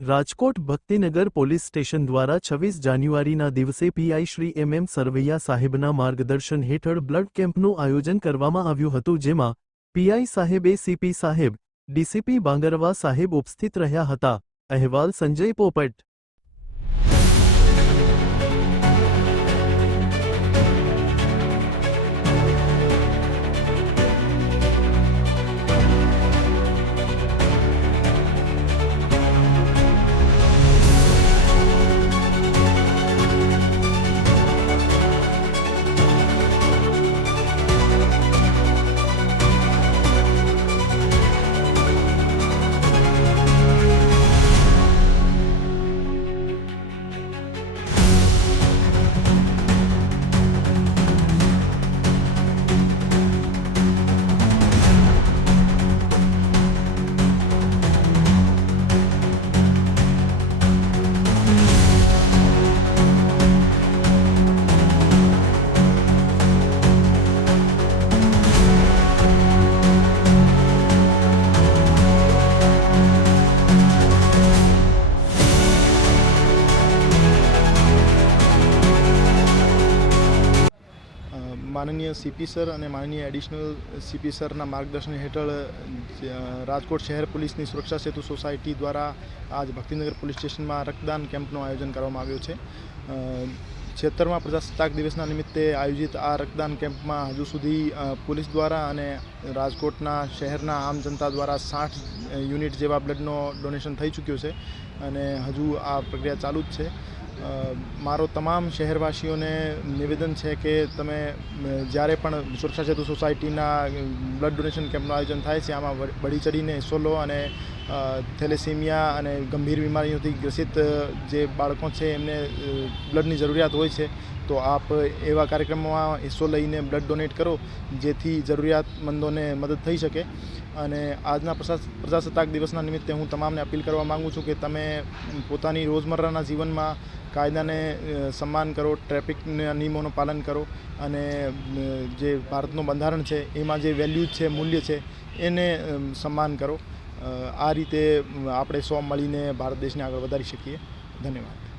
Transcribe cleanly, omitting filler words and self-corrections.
Rajkot Bhaktinagar police station દ્વારા 26 જાન્યુઆરીના દિવસે પીઆઈ શ્રી એમ સરવૈયા સાહેબના માર્ગદર્શન હેઠળ બ્લડ કેમ્પનું આયોજન કરવામાં આવ્યું હતું, જેમાં પીઆઈ સાહેબ, એસીપી સાહેબ, ડીસીપી બાંગરવા સાહેબ ઉપસ્થિત રહ્યા હતા। અહેવાલ સંજય પોપટ। माननीय सीपी सर और माननीय एडिशनल सीपी सर मार्गदर्शन हेठळ राजकोट शहर पुलिस सुरक्षा सेतु सोसायटी द्वारा आज भक्तिनगर पुलिस स्टेशन में रक्तदान कैम्पનું आयोजन કરવામાં આવ્યું છે। 76મા પ્રજાસત્તાક દિવસના નિમિત્તે આયોજિત આ રક્તદાન કેમ્પમાં હજુ સુધી પોલીસ द्वारा અને રાજકોટના શહેરના આમ જનતા द्वारा 60 યુનિટ જેવા બ્લડનો ડોનેશન થઈ ચૂક્યું છે અને હજુ આ પ્રક્રિયા ચાલુ જ છે। मारो तमाम शहरवासीओने निवेदन है कि तमे ज्यारे पण सुरक्षा सेतु सोसायटीना ब्लड डोनेशन केम्पનું आयोजन थाय छे आमां बढ़ी चढ़ीने हिस्सो लो अने थेलेसेमिया अने गंभीर बीमारीओथी ग्रसित जे बाळको छे एमने ब्लडनी जरूरियात होय छे, तो आप एवा कार्यक्रमों हिस्सो लईने ब्लड डोनेट करो जेथी जरूरियातमंदोने मदद थई शके। अने आजना प्रजासत्ताक दिवसना निमित्ते हूँ तमामने अपील करवा मांगू छूँ कि तमे पोतानी रोजमर्राना जीवन में कायदाने सम्मान करो, ट्रेफिक नियमों पालन करो अने जे भारतनो बंधारण है एमां जे वेल्यूज है, मूल्य है एने सम्मान करो। आ रीते आपणे सौ मळीने भारत देशने आगळ वधारी शकीए। धन्यवाद।